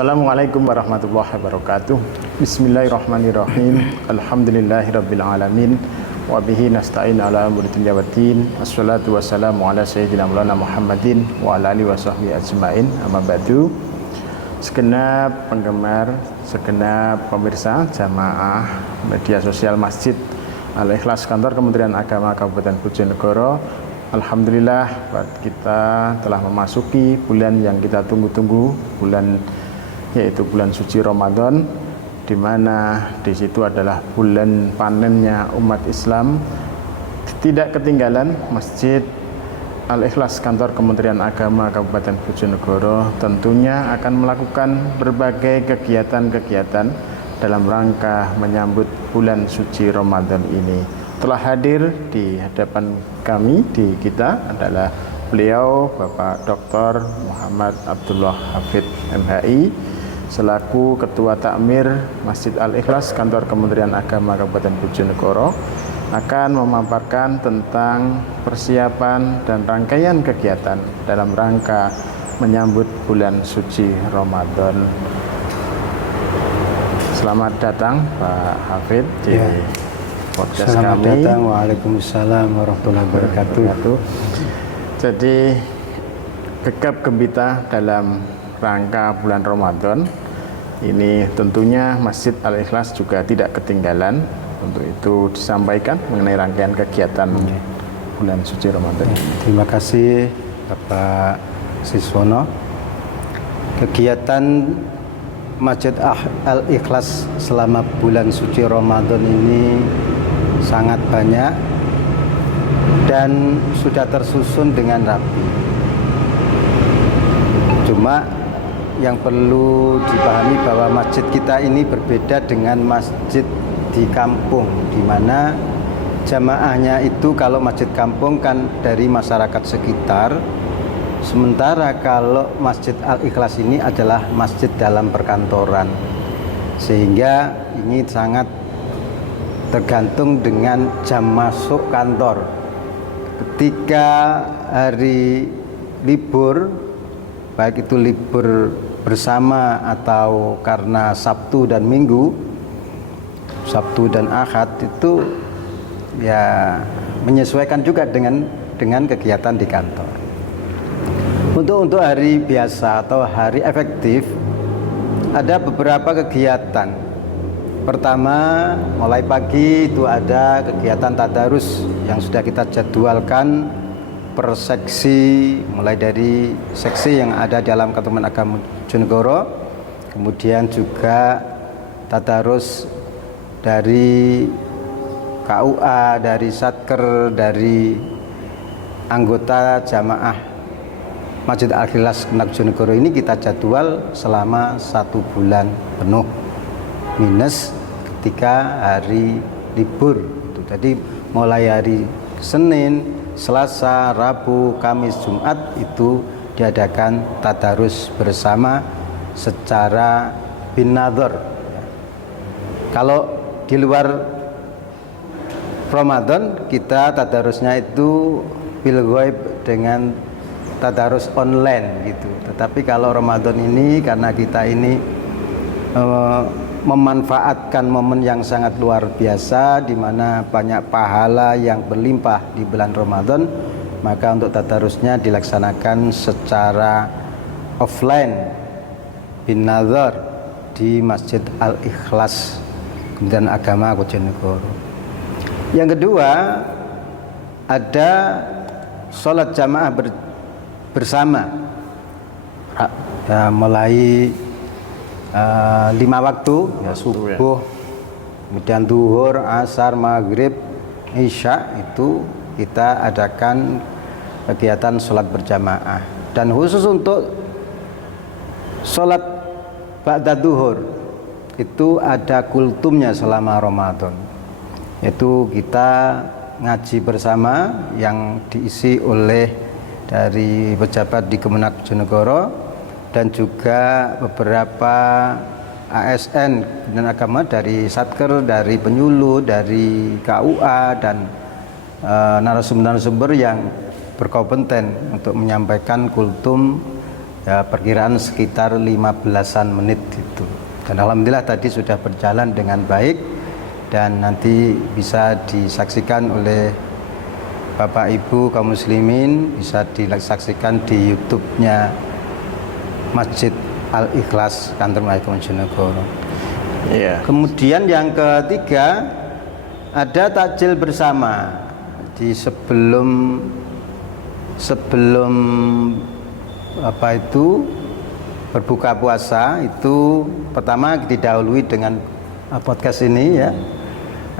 Assalamualaikum warahmatullahi wabarakatuh. Bismillahirrahmanirrahim. Alhamdulillahirabbil alamin. Wa bihi nasta'in ala umuri dunya waddin. Wassalatu wassalamu ala sayyidina Maulana Muhammadin wa ala alihi washabbihi ajmain. Amma ba'du. Segenap penggemar, segenap pemirsa jamaah media sosial Masjid Al-Ikhlas Kantor Kementerian Agama Kabupaten Bojonegoro, alhamdulillah kita telah memasuki bulan yang kita tunggu-tunggu, yaitu bulan suci Ramadan, di mana di situ adalah bulan panennya umat Islam. Tidak ketinggalan Masjid Al-Ikhlas Kantor Kementerian Agama Kabupaten Bojonegoro tentunya akan melakukan berbagai kegiatan-kegiatan dalam rangka menyambut bulan suci Ramadan ini. Telah hadir di hadapan kami, kita adalah beliau Bapak Dr. Muhammad Abdullah Hafid MHI selaku Ketua Takmir Masjid Al-Ikhlas Kantor Kementerian Agama Kabupaten Bojonegoro akan memaparkan tentang persiapan dan rangkaian kegiatan dalam rangka menyambut bulan suci Ramadan. Selamat datang Pak Hafid di podcast Selamat kami. datang. Waalaikumsalam warahmatullahi wabarakatuh. Jadi gegap gembita dalam rangka bulan Ramadan ini, tentunya Masjid Al-Ikhlas juga tidak ketinggalan untuk itu disampaikan mengenai rangkaian kegiatan bulan suci Ramadan. Terima kasih Bapak Siswono. Kegiatan Masjid Al-Ikhlas selama bulan suci Ramadan ini sangat banyak dan sudah tersusun dengan rapi. Cuma yang perlu dipahami bahwa masjid kita ini berbeda dengan masjid di kampung, di mana jamaahnya itu kalau masjid kampung kan dari masyarakat sekitar, sementara kalau Masjid Al-Ikhlas ini adalah masjid dalam perkantoran, sehingga ini sangat tergantung dengan jam masuk kantor. Ketika hari libur, baik itu libur bersama atau karena Sabtu dan Minggu, Sabtu dan Ahad, itu ya menyesuaikan juga dengan kegiatan di kantor. Untuk hari biasa atau hari efektif ada beberapa kegiatan. Pertama, mulai pagi itu ada kegiatan tadarus yang sudah kita jadwalkan per seksi, mulai dari seksi yang ada di dalam Kementerian Agama Bojonegoro, kemudian juga tadarus dari KUA, dari Satker, dari anggota jamaah Masjid Al-Ikhlas Bojonegoro ini kita jadwal selama 1 bulan penuh minus ketika hari libur. Jadi mulai hari Senin, Selasa, Rabu, Kamis, Jumat itu diadakan tadarus bersama secara binadhar. Kalau di luar Ramadan kita tadarusnya itu bil ghaib dengan tadarus online gitu. Tetapi kalau Ramadan ini karena kita ini memanfaatkan momen yang sangat luar biasa di mana banyak pahala yang berlimpah di bulan Ramadan, maka untuk tadarusnya dilaksanakan secara offline bin nazar di Masjid Al-Ikhlas Kementerian Agama Bojonegoro. Yang kedua, ada sholat jamaah bersama ya, mulai 5 waktu ya, subuh, kemudian duhur, asar, maghrib, isya, itu kita adakan kegiatan sholat berjamaah. Dan khusus untuk sholat ba'da duhur itu ada kultumnya selama Ramadan, yaitu kita ngaji bersama yang diisi oleh dari pejabat di Kemenag Bojonegoro dan juga beberapa ASN dan agama dari Satker, dari Penyuluh, dari KUA dan narasumber-narasumber yang berkompeten untuk menyampaikan kultum ya perkiraan sekitar 15-an menit gitu. Dan alhamdulillah tadi sudah berjalan dengan baik dan nanti bisa disaksikan oleh Bapak Ibu kaum muslimin, bisa disaksikan di YouTube-nya Masjid Al-Ikhlas Kantor Mahkamah Bojonegoro. Iya. Kemudian yang ketiga ada takjil bersama. Di sebelum apa itu berbuka puasa itu pertama didahului dengan podcast ini ya.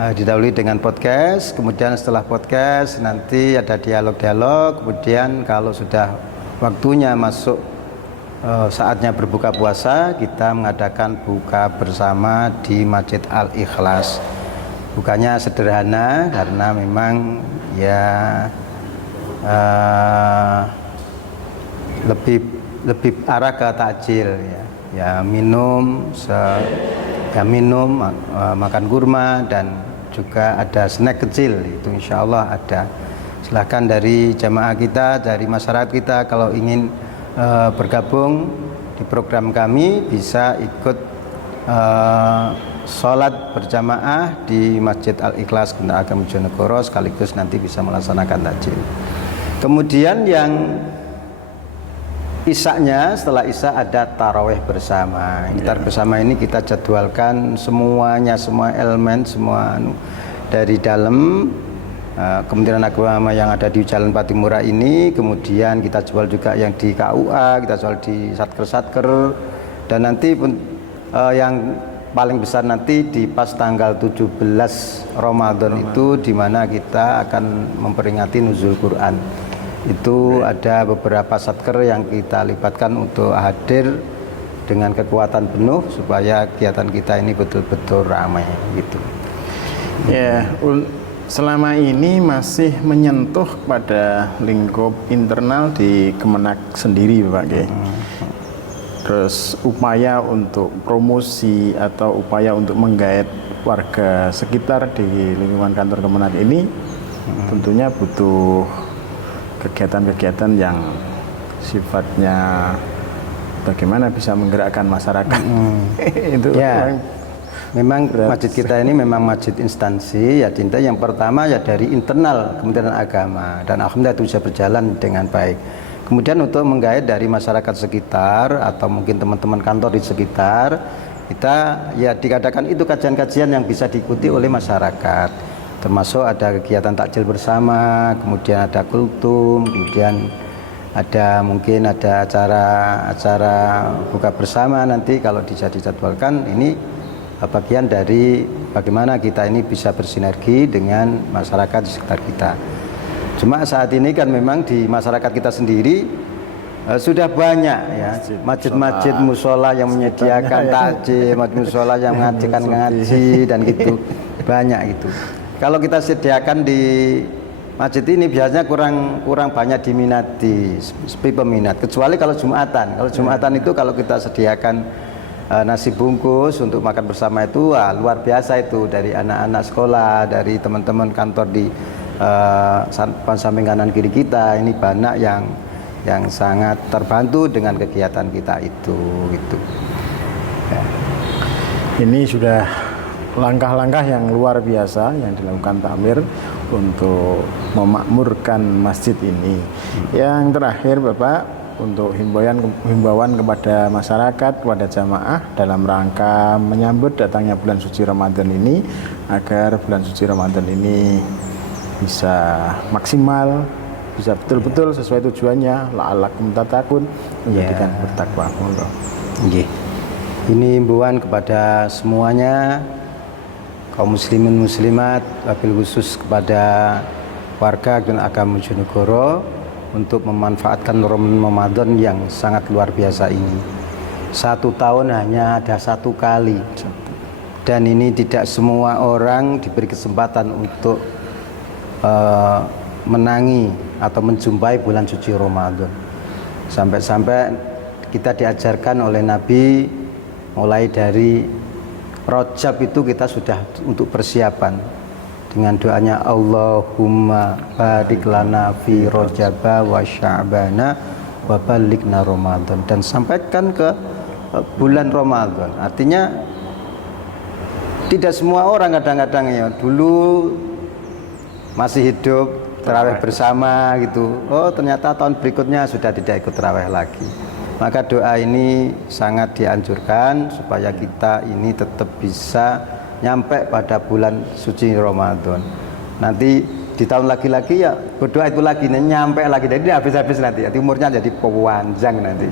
Didahului dengan podcast, kemudian setelah podcast nanti ada dialog-dialog, kemudian kalau sudah waktunya masuk saatnya berbuka puasa, kita mengadakan buka bersama di Masjid Al-Ikhlas. Bukanya sederhana karena memang ya lebih arah ke takjil ya. Ya minum makan kurma dan juga ada snack kecil, itu insya Allah ada. Silahkan dari jamaah kita, dari masyarakat kita kalau ingin bergabung di program kami bisa ikut sholat berjamaah di Masjid Al-Ikhlas Kantor Agama Bojonegoro, sekaligus nanti bisa melaksanakan takjil. Kemudian yang isaknya, setelah isak ada taraweh bersama. Taraweh bersama ini kita jadwalkan semuanya, semua elemen, semua dari dalam Kementerian Agama yang ada di Jalan Patimura ini, kemudian kita jual juga yang di KUA, kita jual di Satker, dan nanti yang paling besar nanti di pas tanggal 17 Ramadan itu, di mana kita akan memperingati nuzul Quran. Itu ada beberapa satker yang kita libatkan untuk hadir dengan kekuatan penuh supaya kegiatan kita ini betul-betul ramai gitu. Ya, selama ini masih menyentuh pada lingkup internal di Kemenak sendiri, Pak G. Terus upaya untuk promosi atau upaya untuk menggait warga sekitar di lingkungan kantor Kemenak ini tentunya butuh kegiatan-kegiatan yang sifatnya bagaimana bisa menggerakkan masyarakat. Itu ya, memang masjid kita ini memang masjid instansi ya, Dinta. Yang pertama ya dari internal Kementerian Agama, dan alhamdulillah itu bisa berjalan dengan baik. Kemudian untuk menggait dari masyarakat sekitar atau mungkin teman-teman kantor di sekitar, kita ya dikatakan itu kajian-kajian yang bisa diikuti oleh masyarakat. Termasuk ada kegiatan takjil bersama, kemudian ada kultum, kemudian mungkin ada acara buka bersama nanti kalau dijadwalkan. Ini bagian dari bagaimana kita ini bisa bersinergi dengan masyarakat di sekitar kita. Cuma saat ini kan memang di masyarakat kita sendiri sudah banyak ya masjid-masjid musola yang menyediakan takjil, masjid musola yang mengajikan ngaji dan gitu, banyak itu. Kalau kita sediakan di masjid ini biasanya kurang banyak diminati, sepi peminat. Kecuali kalau Jumatan. Kalau Jumatan itu kalau kita sediakan nasi bungkus untuk makan bersama itu luar biasa itu, dari anak-anak sekolah, dari teman-teman kantor di samping kanan kiri kita. Ini banyak yang sangat terbantu dengan kegiatan kita itu gitu. Ya. Ini sudah langkah-langkah yang luar biasa yang dilakukan Pak Amir untuk memakmurkan masjid ini. Yang terakhir Bapak, untuk himbauan kepada masyarakat, kepada jamaah dalam rangka menyambut datangnya bulan suci Ramadan ini, agar bulan suci Ramadan ini bisa maksimal, bisa betul-betul sesuai tujuannya, la'allakum tattaqun, menjadikan bertakwa. Ini himbauan kepada semuanya, kaum muslimin muslimat, wabil khusus kepada warga dan agama Bojonegoro, untuk memanfaatkan Ramadan yang sangat luar biasa ini. 1 tahun hanya ada 1 kali, dan ini tidak semua orang diberi kesempatan untuk menangi atau menjumpai bulan suci Ramadan. Sampai-sampai kita diajarkan oleh Nabi, mulai dari Rajab itu kita sudah untuk persiapan dengan doanya Allahumma barik lana fi Rajaba wa Sya'bana wa balighna Ramadan, dan sampaikan ke bulan Ramadan. Artinya tidak semua orang kadang-kadang ya dulu masih hidup terawih bersama gitu, oh ternyata tahun berikutnya sudah tidak ikut terawih lagi. Maka doa ini sangat dianjurkan supaya kita ini tetap bisa nyampe pada bulan suci Ramadan. Nanti di tahun lagi-lagi ya berdoa itu lagi, nyampe lagi, jadi habis-habis nanti, umurnya jadi panjang nanti.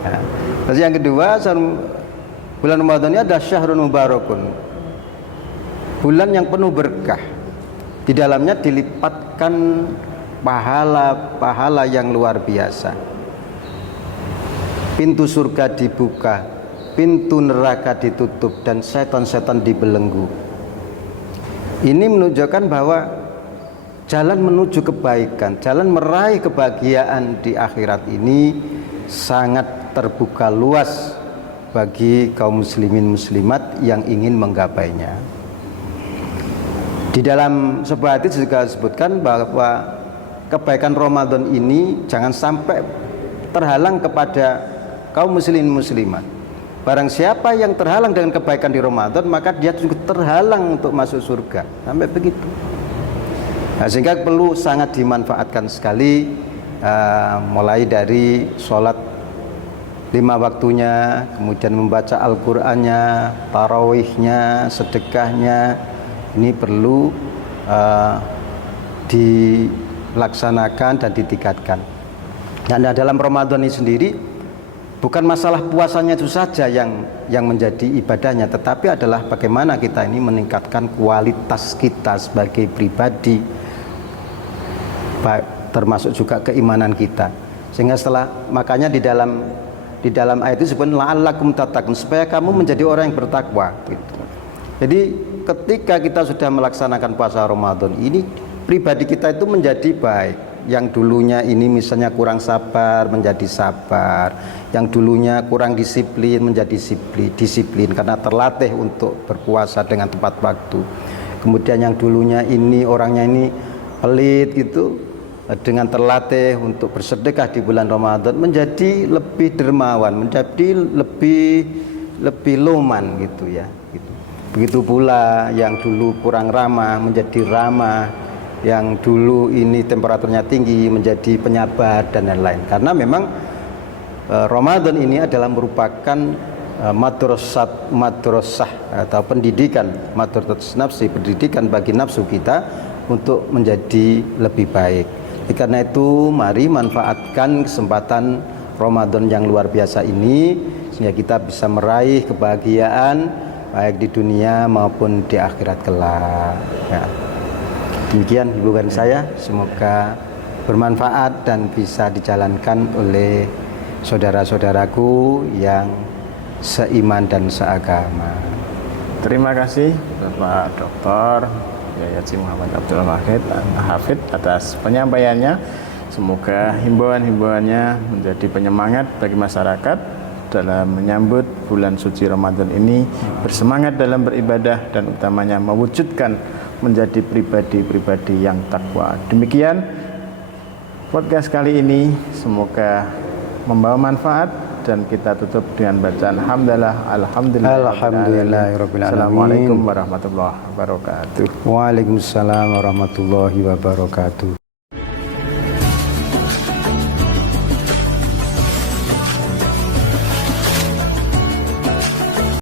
Nah, terus yang kedua, bulan Ramadan ini ada syahrun mubarakun, bulan yang penuh berkah. Di dalamnya dilipatkan pahala-pahala yang luar biasa. Pintu surga dibuka, pintu neraka ditutup, dan setan-setan dibelenggu. Ini menunjukkan bahwa jalan menuju kebaikan, jalan meraih kebahagiaan di akhirat ini sangat terbuka luas bagi kaum muslimin muslimat yang ingin menggapainya. Di dalam sebuah hadis juga disebutkan bahwa kebaikan Ramadan ini jangan sampai terhalang kepada kaum muslimin muslimat. Barang siapa yang terhalang dengan kebaikan di Ramadan, maka dia juga terhalang untuk masuk surga. Sampai begitu. Nah, sehingga perlu sangat dimanfaatkan sekali, mulai dari sholat 5 waktunya, kemudian membaca Al-Qur'annya, tarawihnya, sedekahnya, ini perlu dilaksanakan dan ditingkatkan. Dan dalam Ramadan ini sendiri bukan masalah puasanya itu saja yang menjadi ibadahnya, tetapi adalah bagaimana kita ini meningkatkan kualitas kita sebagai pribadi, termasuk juga keimanan kita. Sehingga makanya di dalam ayat itu disebut la'allakum tattaqun, supaya kamu menjadi orang yang bertakwa gitu. Jadi ketika kita sudah melaksanakan puasa Ramadan ini, pribadi kita itu menjadi baik. Yang dulunya ini misalnya kurang sabar menjadi sabar, yang dulunya kurang disiplin menjadi disiplin karena terlatih untuk berpuasa dengan tepat waktu. Kemudian yang dulunya ini orangnya ini pelit gitu, dengan terlatih untuk bersedekah di bulan Ramadan menjadi lebih dermawan, menjadi lebih loman gitu ya gitu. Begitu pula yang dulu kurang ramah menjadi ramah, yang dulu ini temperaturnya tinggi menjadi penyabar dan lain-lain. Karena memang Ramadan ini adalah merupakan madrasah atau pendidikan, madrasah nafsi, pendidikan bagi nafsu kita untuk menjadi lebih baik. Karena itu mari manfaatkan kesempatan Ramadan yang luar biasa ini sehingga kita bisa meraih kebahagiaan baik di dunia maupun di akhirat kelak ya. Demikian hiburan saya, semoga bermanfaat dan bisa dijalankan oleh saudara-saudaraku yang seiman dan seagama. Terima kasih Bapak Dr. Yai Haji Muhammad Abdul Hafid atas penyampaiannya. Semoga himbauan-himbauannya menjadi penyemangat bagi masyarakat dalam menyambut bulan suci Ramadan ini, bersemangat dalam beribadah dan utamanya mewujudkan menjadi pribadi-pribadi yang takwa. Demikian podcast kali ini, semoga membawa manfaat dan kita tutup dengan bacaan alhamdulillahirabbil alamin. Assalamualaikum warahmatullahi wabarakatuh. Waalaikumsalam warahmatullahi wabarakatuh.